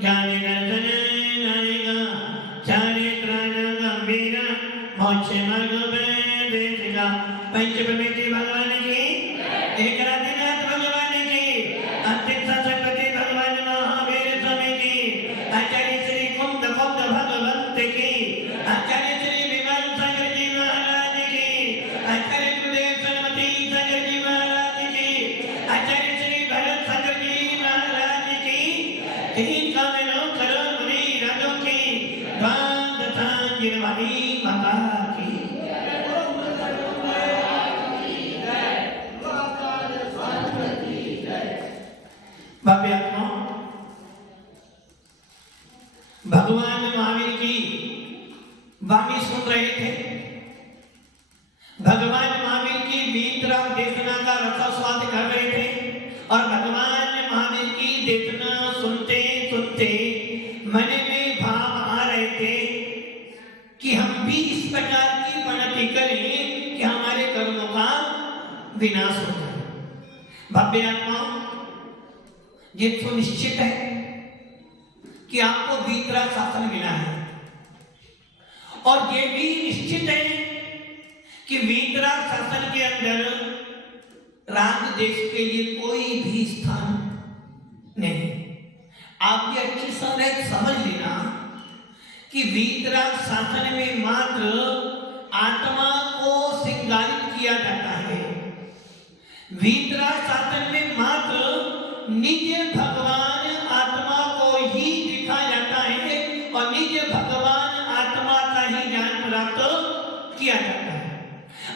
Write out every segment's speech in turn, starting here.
ज्ञान दर्शन नायका चारित्राण गंभीर मोक्ष मार्ग देशिका पंचप्रमेति भगवान की एक राधिनाथ भगवान की अंतिम सत्संगति भगवान महावीर स्वामी की आचार्य श्री कुंद भगवंत की आचार्य श्री विमल सागर जी महाराज की आचार्य गुरुदेव सरस्वती सागर जी महाराज की आचार्य श्री भरत सागर जी महाराज की तीन कामिलों करो मुनि राजों की द्वादशांगिरवाणी माता की भव्य आत्मा भगवान महावीर की वाणी सुन रहे थे। भगवान महावीर की वीतराग देशना का रसास्वाद कर रहे थे और भगवान महावीर की देशना सुनते सुनते मन में भाव आ रहे थे कि हम भी इस प्रकार की प्रणति करें कि हमारे कर्मों का विनाश हो जाए। भव्य आत्मा ये सुनिश्चित है कि आपको वीतराग शासन मिला है और ये भी निश्चित है कि वीतराग शासन के अंदर राग देश के लिए कोई भी स्थान नहीं। आप ये अच्छी तरह समझ लेना कि वीतराग शासन में मात्र आत्मा को श्रृंगारित किया जाता है। वीतराग शासन में मात्र निज भगवान आत्मा को ही दिखा जाता है और निज भगवान आत्मा का ही ज्ञान प्राप्त किया जाता है।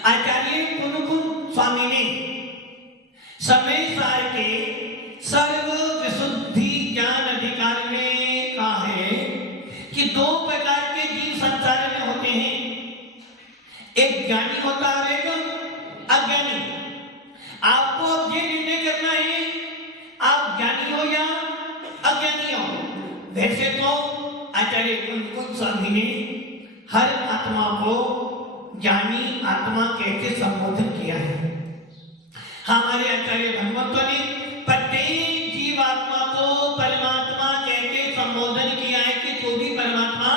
आचार्य कुनकुन स्वामी ने समय सार के सर्व विशुद्धि ज्ञान अधिकार में कहा है कि दो प्रकार के जीव संसार में होते हैं, एक ज्ञानी होता है एक अज्ञानी। आपको अब ये निर्णय करना है आप ज्ञानी हो या अज्ञानी हो। वैसे तो आचार्य कुनकुन स्वामी ने हर आत्मा को ज्ञानी आत्मा कहते संबोधन किया है। हमारे आचार्य भगवंतों ने प्रत्येक जीवात्मा को परमात्मा कहते संबोधन किया है कि तू भी परमात्मा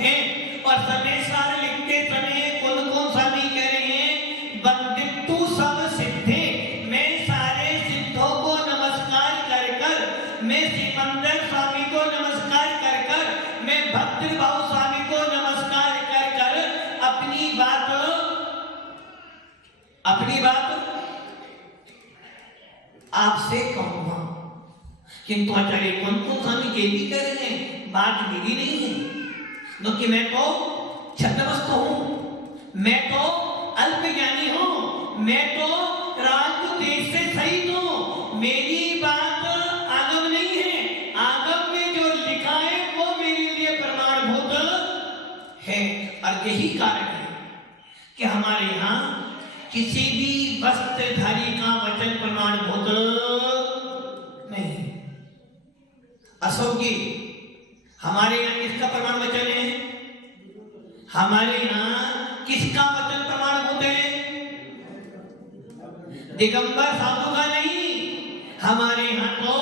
है। और समय सार लिखते समय कुनकुन स्वामी कह रहे हैं बंदितु सब सिद्धे, मैं सारे सिद्धों को नमस्कार कर कर, मैं सिकंदर स्वामी को नमस्कार कर कर, मैं भक्तिभाव स्वामी को नमस्कार कर कर अपनी बात आपसे कहूंगा। किंतु आचार्य कुनकुन स्वामी ये भी कह रहे हैं बात मेरी नहीं है, क्योंकि मैं तो छद्मस्त हूं, मैं तो अल्पज्ञानी हूं, मैं तो राग देश से सहित हूं। मेरी बात आगम नहीं है, आगम में जो लिखा है वो मेरे लिए प्रमाणभूत है। और यही कारण है कि हमारे यहाँ किसी भी वस्त्रधारी का वचन प्रमाणभूत नहीं। अशोक जी हमारे यहाँ किसका प्रमाण वचन है? हमारे यहाँ किसका वचन प्रमाणभूत है? दिगंबर साधु का नहीं, हमारे यहाँ तो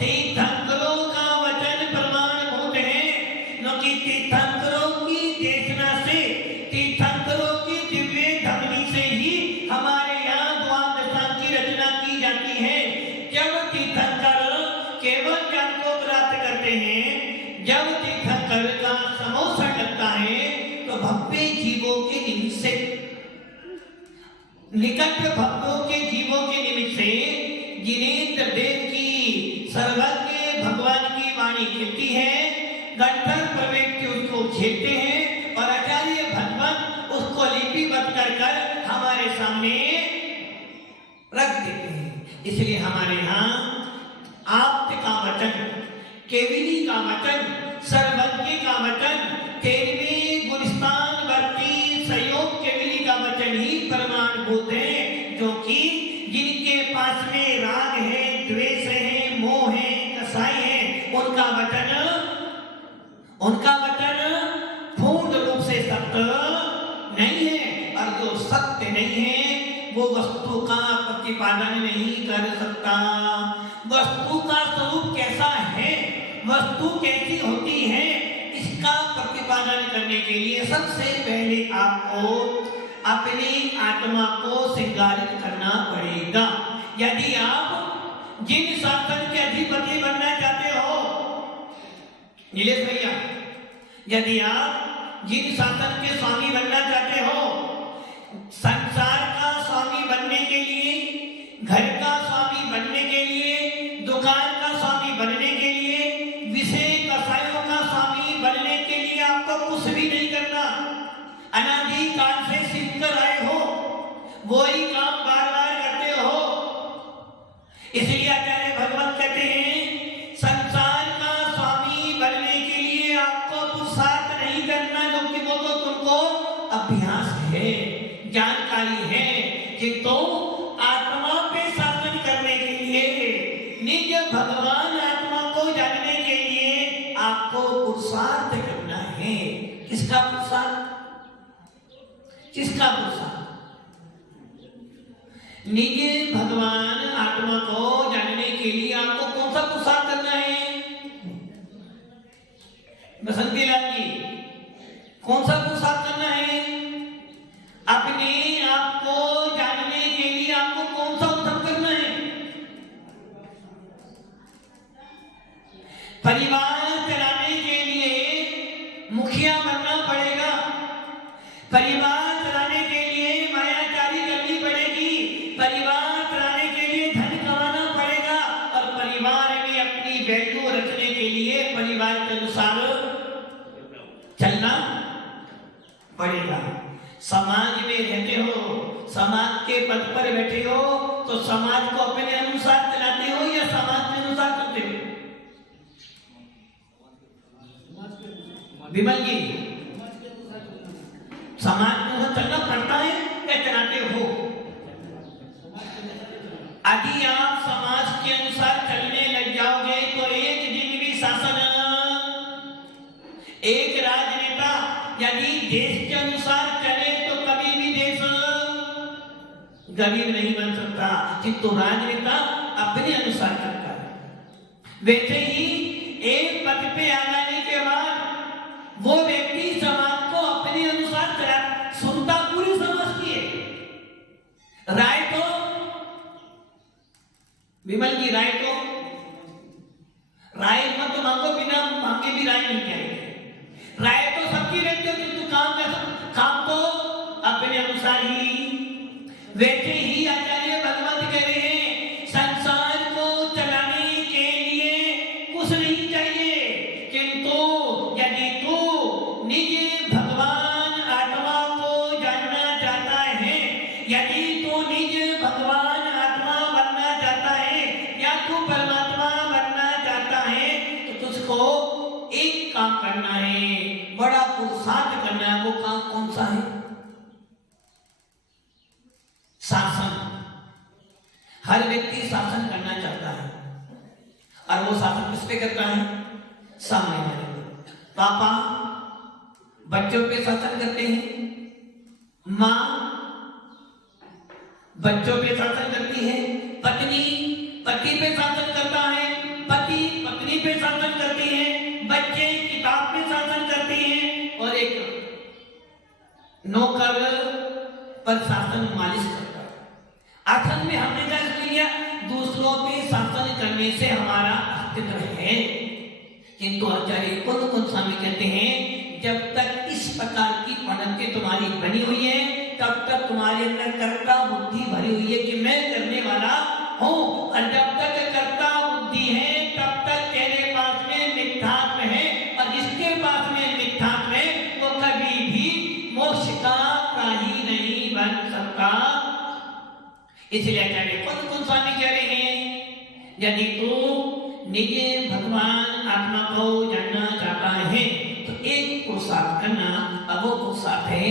तीर्थंकरों का वचन प्रमाणभूत है। क्योंकि तीर्थंकरों की देशना से, तीर्थंकरों की दिव्य धमनी से ही हमारे यहाँ द्वादशां की रचना की जाती है। जब तीर्थंकर केवल ज्ञान को प्राप्त करते हैं, जब तीर्थंकर का समोसन लगता है तो भव्य जीवों के निमित्त से, निकट भक्तों के जीवों के निमित्त से जिनेन्द्र देव की सर्वज्ञ भगवान की वाणी खिलती है, गंठन प्रवेश उसको झेलते हैं और आचार्य भगवान उसको लिपिबद्ध कर हमारे सामने रख देते हैं। इसलिए हमारे यहाँ आप्त का वचन, केविनी का वचन, सर्वज्ञ का वचन, 13वें गुणस्थान वर्ती सहयोग केविनी का वचन ही प्रमाणभूत है। जो कि जिनके पास में राग है, द्वेष है, मोह है, कसाई है, उनका वचन पूर्ण रूप से सत्य नहीं है। और जो सत्य नहीं है वो वस्तु का प्रतिपादन नहीं कर सकता। वस्तु का स्वरूप कैसा है, वस्तु कैसी होती है, इसका प्रतिपादन करने के लिए सबसे पहले आपको अपनी आत्मा को श्रृंगारित करना पड़ेगा। यदि आप जिन शासन के अधिपति बनना चाहते हो, नीलेश भैया, यदि आप जिन शासन के स्वामी बनना चाहते हो, संसार का स्वामी बनने के लिए, घर का स्वामी बनने के लिए, दुकान का स्वामी बनने के लिए, विषय कसायों का स्वामी बनने के लिए आपको कुछ भी नहीं करना। अनादि काल से सीख कर आए हो, वही काम बार बार करते हो। इसलिए आचार्य भगवत कहते हैं, संसार का स्वामी बनने के लिए आपको पुरुषार्थ नहीं करना, क्योंकि वो तो तुमको अभ्यास है, जानकारी है कि तो आत्मा पे शासन करने के लिए, निज भगवान आत्मा को जानने के लिए आपको पुरुषार्थ करना है। किसका पुरुषार्थ? किसका पुरुषार्थ? निज भगवान आत्मा को जानने के लिए आपको कौन सा पुरुषार्थ करना है? बसंती लाल जी, कौन सा पुरुषार्थ करना है? अपने आप को जानने के लिए आपको कौन सा उद्यम करना है? परिवार चलाने के लिए मुखिया बनना पड़ेगा, परिवार चलाने के लिए मायाचारी करनी पड़ेगी, परिवार चलाने के लिए धन कमाना पड़ेगा, और परिवार में अपनी वैल्यू रखने के लिए परिवार के अनुसार चलना पड़ेगा। समाज में रहते हो, समाज के पद पर बैठे हो, तो समाज को अपने अनुसार चलाते हो या समाज के अनुसार चलते हो? विमल जी, समाज के अनुसार चलना पड़ता है या चलाते हो? यदि आप समाज के अनुसार चलने लग जाओगे तो एक दिन भी शासन, एक राजनेता यदि देश के अनुसार चले तो कभी भी देश गरीब नहीं बन सकता, किंतु राजनेता अपने अनुसार चलता है। वैसे ही एक पद पे आ जाने के बाद वो व्यक्ति समाज को अपने अनुसार चला, सुनता पूरी समाज की है। राय तो विमल जी, राय तो राय मत मांगो, बिना मांगे भी राय नहीं आएगी। राय तो सबकी रहती है, किंतु काम तो अपने अनुसार ही। वैसे ही आचार्य भगवत कह रहे हैं, संसार को चलाने के लिए कुछ नहीं चाहिए, किंतु यदि तू निज भगवान आत्मा को जानना चाहता है, यदि तू निज भगवान आत्मा बनना चाहता है, या तू परमात्मा बनना चाहता है, तो तुझको एक काम करना है, बड़ा पुरुषार्थ करना है। वो काम कौन सा है? शासन। हर व्यक्ति शासन करना चाहता है, और वो शासन किस पे करता है? सामने वाले पे। पापा बच्चों पे शासन करते हैं, माँ बच्चों पे शासन करती है, पत्नी पति पे शासन करता है, पति पत्नी पे शासन करती है, बच्चे किताब पे शासन करते हैं, और एक नौकर पर शासन मालिश करता है। असल में हमने क्या किया? दूसरों पे शासन करने से हमारा अस्तित्व है, किंतु आचार्य कुंद स्वामी कहते हैं, जब तक इस प्रकार की पद्धति तुम्हारी बनी हुई है, तब तक तुम्हारे अंदर कर्ता बुद्धि भरी हुई है कि मैं करने वाला हूं, और जब तक कर्ता बुद्धि है तब तक तेरे पास में मिथ्यात्व है, और जिसके पास में मिथ्यात्व है वो कभी भी मोक्ष का प्राणी नहीं बन सकता। इसलिए आचार्य कुंद स्वामी कह रहे हैं, यदि तू निज भगवान आत्मा को जानना चाहता है तो एक पुरुषार्थ करना, अब वो पुरुषार्थ है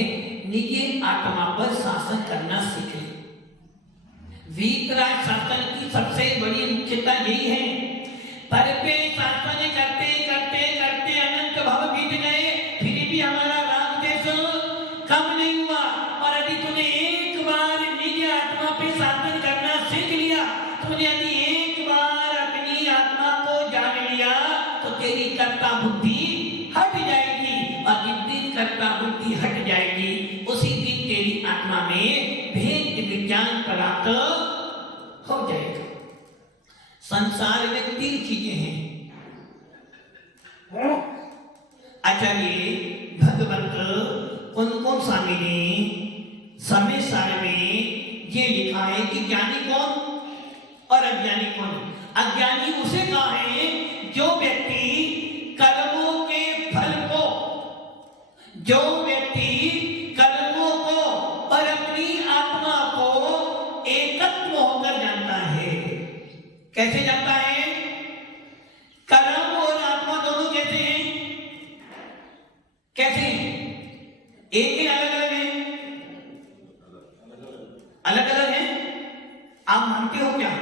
निज आत्मा पर शासन करना सीख ले। वीतराग शासन की सबसे बड़ी मुख्यता यही है, पर पे शासन करते करते करते अनंत भव बीत गए, फिर भी हमारा राम देश कम नहीं हुआ। और यदि तूने एक बार निज आत्मा पे शासन करना सीख लिया, तूने यदि एक बार अपनी आत्मा को जान लिया, तो तेरी तेरी कर्ता बुद्धि हट जाएगी, और जिस दिन कर्ता बुद्धि हट जाएगी उसी दिन तेरी आत्मा में भेद विज्ञान प्राप्त हो जाएगा। संसार में 3 चीजें हैं। आचार्य भगवंत कौन स्वामी ने समय सार में ये लिखा है कि ज्ञानी कौन और अज्ञानी कौन। अज्ञानी उसे कहा है जो व्यक्ति कर्मों के फल को, जो व्यक्ति कर्मों को और अपनी आत्मा को एकत्व होकर जानता है। कैसे जानता है? कर्म और आत्मा दोनों कैसे हैं? कैसे हैं? एक ही अलग अलग है? अलग अलग है। आप मानते हो क्या?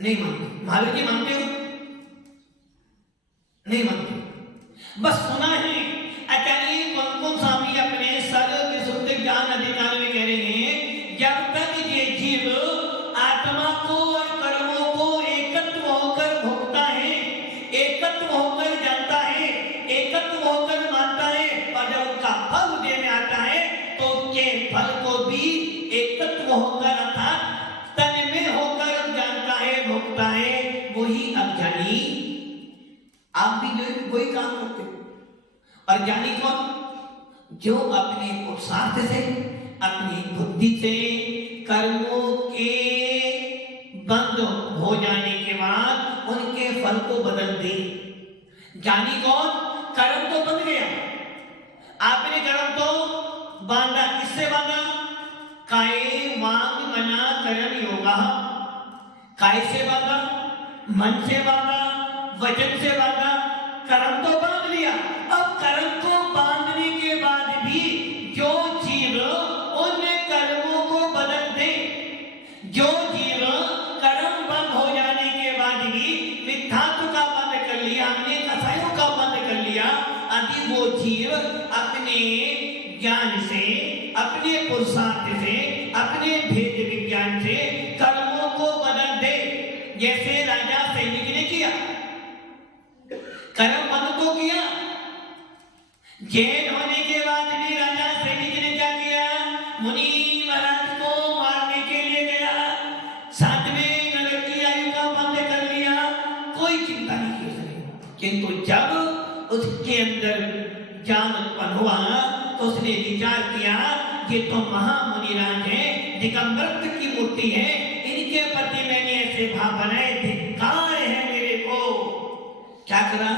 नहीं मानते। महावीर जी मानते हो? नहीं मानते। बस सुना है। आचार्य कौन स्वामी अपने सर्व शुद्ध ज्ञान अधिकार में कह रहे हैं, जब तक ये जीव आत्मा को और कर्मों को एकत्व होकर भोगता है, एकत्व होकर जानता है, एकत्व होकर मानता है, और जब उसका फल उदय में आता है तो उसके फल को भी एकत्व होकर अर्थात तन में होकर जानता है, भोगता है, वही अज्ञानी। आप भी जो वही काम करते हो। और ज्ञानी कौन? जो अपने पुरुषार्थ से, अपनी बुद्धि से कर्मों के बंद हो जाने के बाद उनके फल को बदल दे। ज्ञानी कौन? कर्म तो बंद गया, आपने कर्म तो बांधा। किससे बांधा? काये वांग मना कर्म योगा। काय से बांधा? मन से बांधा, वचन से बांधा। कर्म तो बांध लिया। अब कर्म को बांधने के बाद भी जो जीव उन कर्मों को बदल दे, जो जीव कर्म बंद हो जाने के बाद भी मिथ्यात्व का बंद कर लिया, हमने कसायों का बंद कर लिया, अभी वो जीव अपने ज्ञान से, अपने पुरुषार्थ से, अपने भेद विज्ञान से कर्मों को बदल दे। जैसे राजा सैनिक ने किया, कर्म बंद तो किया। जेल होने के बाद भी राजा सैनिक ने क्या किया? मुनि महाराज को मारने के लिए गया, साथ में नरक की आयु का बंद कर लिया, कोई चिंता नहीं की। किंतु जब उसके अंदर ज्ञान उत्पन्न हुआ तो उसने विचार किया, ये तो महामुनिराज है, दिगंबर की मूर्ति है, इनके प्रति मैंने ऐसे भाव बनाए, धिक्कार है मेरे को। क्या करा?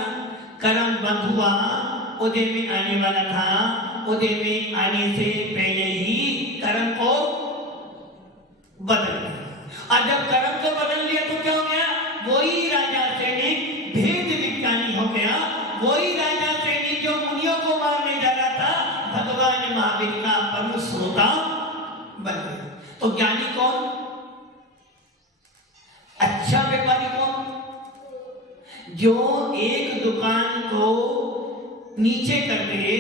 कर्म बंद हुआ, उदय में आने वाला था, उदय में आने से पहले ही कर्म को बदल दिया। और जब कर्म को बदल लिया तो क्या हो गया? वही राजा सैनिक भेद विज्ञानी हो गया। वही राजा सैनिक जो मुनियों को मारने जा रहा था, भगवान महावीर का परम श्रोता बन गया। तो ज्ञानी कौन? अच्छा व्यापारी कौन? जो एक दुकान को नीचे कर दे।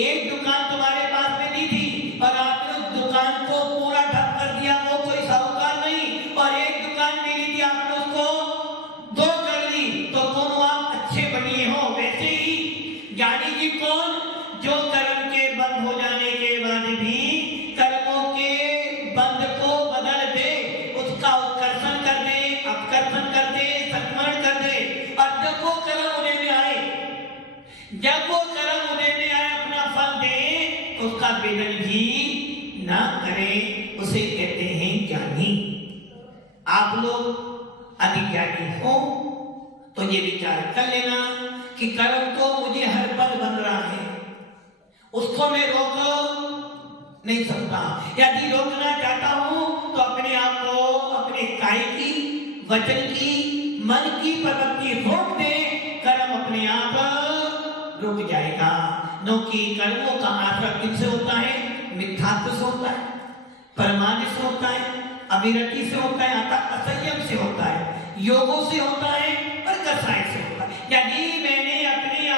एक दुकान तुम्हारे पास में नहीं थी और आपने उस दुकान को पूरा ठप कर दिया, वो कोई साहूकार नहीं। और एक दुकान मिली थी, आपने उसको 2 कर ली, तो दोनों आप अच्छे बनिए हो। वैसे ही ज्ञानी जी कौन? जो कर्म के बंद हो जाने के बाद भी कर्मों के बंद को बदल दे, उसका उत्कर्षण कर दे, अपकर्षण कर दे, संस्मरण कर दे। और जब वो कर्म उदय में आए, जब वो कर्म उदय में आए, अपना फल दे, तो उसका वेदन भी ना करे, उसे कहते हैं ज्ञानी। आप लोग अज्ञानी हो तो ये विचार कर लेना कि कर्म तो मुझे हर पल बन रहा है, उसको मैं रोक नहीं सकता। यदि रोकना चाहता हूं तो अपने आप को, अपने काय की, वचन की, मन की प्रवृत्ति रोक दे, कर्म अपने आप रुक जाएगा। क्योंकि कर्मों का आश्रय किससे होता है? मिथ्यात्व से होता है, परमादि से होता है, अविरति से होता है, अतः असंयम से होता है, योगों से होता है और कसाय से होता है। यदि मैंने अपने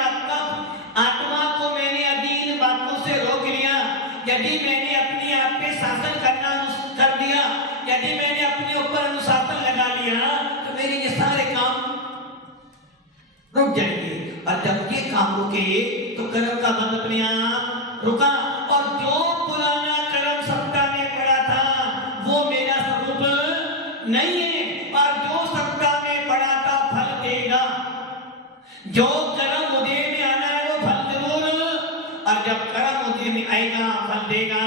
आत्मा को मैंने अधीन बातों से रोक लिया, यदि मैंने अपने आप पे शासन करना कर दिया, यदि मैंने अपने ऊपर अनुशासन लगा लिया, तो मेरे ये सारे काम रुक जाएंगे। और जब ये काम रुके तो कर्म का बंध अपने आप रुका। और जो पुराना कर्म सत्ता में पड़ा था वो मेरा स्वरूप नहीं है, और जो सत्ता में पड़ा था फल देगा। जो कर्म उदय में आना है वो फल जरूर, और जब कर्म उदय में आएगा फल देगा।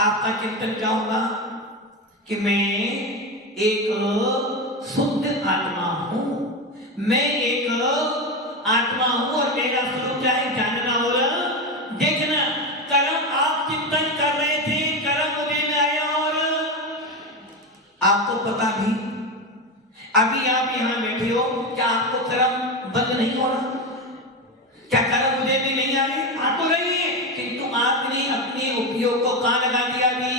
आपका चिंतन क्या होगा कि मैं एक शुद्ध आत्मा हूं, मैं एक आत्मा हूं, और मेरा स्वरूप क्या है जानना और देखना। कर्म आप चिंतन कर रहे थे, कर्म उदय में आया और आपको पता भी, अभी आप यहां बैठे हो, क्या आपको कर्म बंद नहीं हो रहा? क्या कर्म उदय में नहीं आ रहे? आ तो रही है, किंतु आपने अपने उपयोग को कहां लगा दिया? भी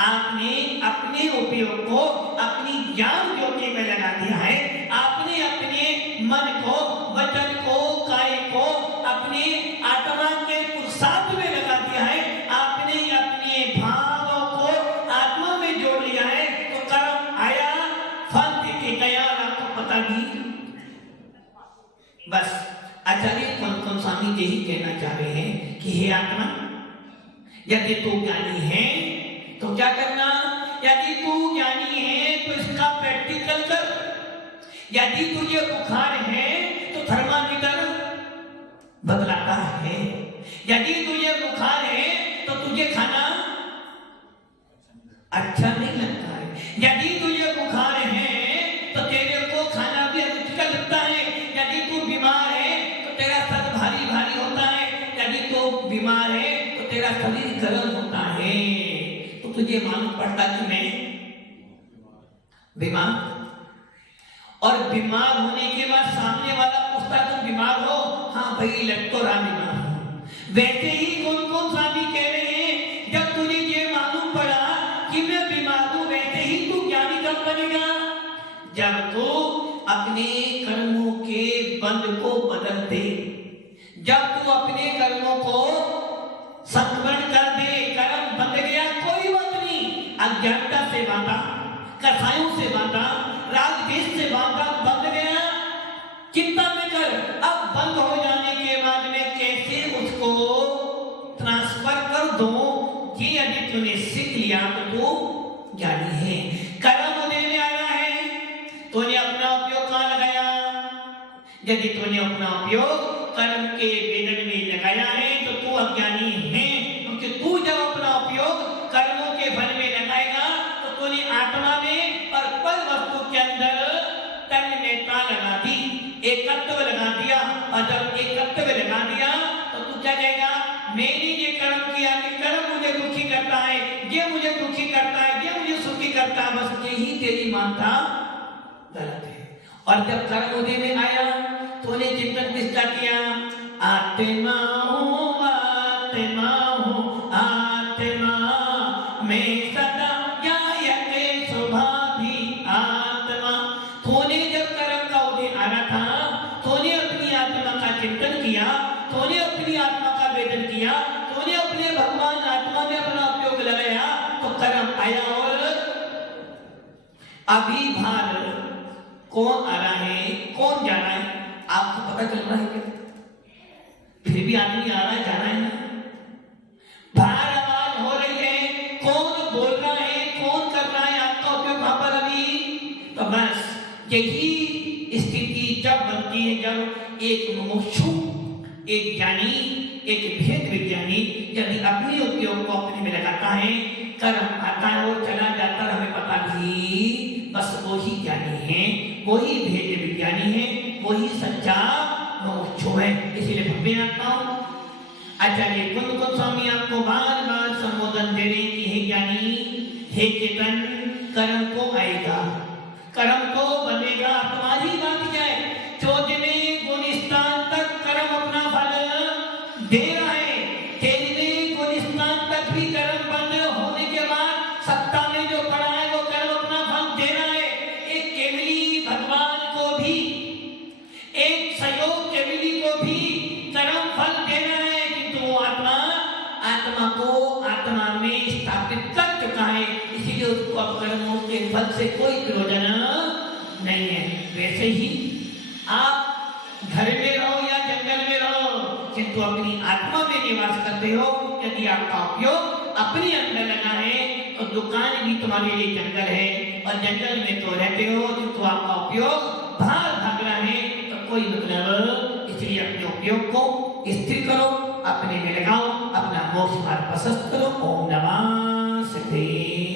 आपने अपने उपयोग को अपनी ज्ञान ज्योति में लगा दिया है। आपने अपने मन को, वचन को, काय को अपने आत्मा के पुरुषार्थ में लगा दिया है। आपने अपने भावों को आत्मा में जोड़ लिया है, तो कर्म आया, फल देके गया, आपको पता नहीं। बस आचार्य कौन स्वामी यही कहना चाह रहे हैं कि हे आत्मा, यदि तू ज्ञानी है तो क्या करना? यदि तू ज्ञानी है तो इसका प्रैक्टिकल कर। यदि तुझे बुखार है तो थर्मामीटर बदलाता है। यदि तुझे बुखार है तो तुझे खाना अच्छा नहीं लगता है। यदि तुझे बुखार है तो तेरे को खाना भी अच्छा लगता है। यदि तू बीमार है तो तेरा सर भारी भारी होता है। यदि तू बीमार है तो तेरा शरीर गर्म होता है। तो तुझे मालूम पड़ता कि मैं बीमार, और बीमार होने के बाद सामने वाला पूछता तुम बीमार हो? हाँ भाई लग तो रहा बीमार हूं। वैसे ही कौन स्वामी कह रहे हैं, जब तुझे ये मालूम पड़ा कि मैं बीमार हूं, वैसे ही तू ज्ञानी कब बनेगा? जब तू अपने कर्मों के बंध को बदल दे, जब तू अपने कर्मों को संवरण कर दे। कर्म बंध गया, कोई बात नहीं, अज्ञानता से बांधा, कसायों से बांधा, राग देश से बांधा, बंध गया, चिंता में कर। अब बंद हो जाने के बाद में कैसे उसको ट्रांसफर कर दो, ये यदि तूने सीख लिया तो तू ज्ञानी है। कर्म उदय में आया है, तूने अपना उपयोग कहां लगाया? यदि तूने अपना उपयोग कर्म के वेदन में लगाया है तो तू अज्ञानी है, क्योंकि तू जब अपना उपयोग कर्मों के फल में लगाएगा तो तूने आत्मा में और पर वस्तु के अंदर तन्मयता लगा दी, एकत्व लगा दिया। और जब एकत्व लगा दिया तो तू क्या कहेगा? मैंने ये कर्म किया, ये कर्म मुझे दुखी करता है, ये मुझे दुखी करता है, ये मुझे सुखी करता है। बस यही तेरी मानता गलत है। और जब कर्म उदय में आया तो उन्हें चिंतन किसका किया? आत्मा हूँ, आत्मा हूँ, आत्मा मैं सदा जायते शुभाभि आत्मा। तूने जब कर्म का उदय आ रहा था, तूने अपनी आत्मा का चिंतन किया, तूने अपनी आत्मा का वेदन किया, तूने अपने भगवान आत्मा में अपना उपयोग लगाया, तो कर्म आया। और अभी बाहर कौन आ रहा है, कौन जा रहा है, आपको पता चल रहा है क्या? फिर भी आदमी आ रहा है, जा रहा है ना? बाहर आवाज हो रही है, कौन बोल रहा है, कौन कर रहा है आपका उपयोग वहां पर अभी? तो बस यही स्थिति जब बनती है, जब एक मुमुक्षु, एक ज्ञानी, एक भेद विज्ञानी यदि अपने उपयोग को अपने में लगाता है, कर्म आता है और चला जाता है, हमें पता भी, बस वो ही ज्ञानी है, वही भेद विज्ञानी है, वही सच्चा मुमुक्षु है। इसीलिए भव्य आत्माओं आचार्य कुंद स्वामी आपको बार बार संबोधन दे रहे कि हे ज्ञानी, हे चेतन, कर्म को आएगा, कर्म को बनेगा। तुम्हारी बात क्या है? चौदहवें गुणस्थान तक कर्म अपना फल दे रहा है, 13वें गुणस्थान तक भी कर्म बंद होने के बाद सत्ता में जो पड़ा है वो कर्म अपना फल दे रहा है। एक केवली भगवान को भी, एक सहयोग केवली को भी कर्म फल दे रहा है, किंतु वो आत्मा को आत्मा में स्थापित कर चुका है, इसीलिए उसको अब कर्मों के फल से कोई प्रयोजन नहीं है। वैसे ही आप किंतु अपनी आत्मा में निवास करते हो। यदि आपका उपयोग अपने अंदर लगा है तो दुकान भी तुम्हारे लिए जंगल है, और जंगल में तो रहते हो, किंतु आपका उपयोग बाहर भाग रहा है तो कोई मतलब। इसलिए अपने उपयोग को स्थिर करो, अपने में लगाओ, अपना मोक्ष मार्ग प्रशस्त करो। ओम नमः शिवाय।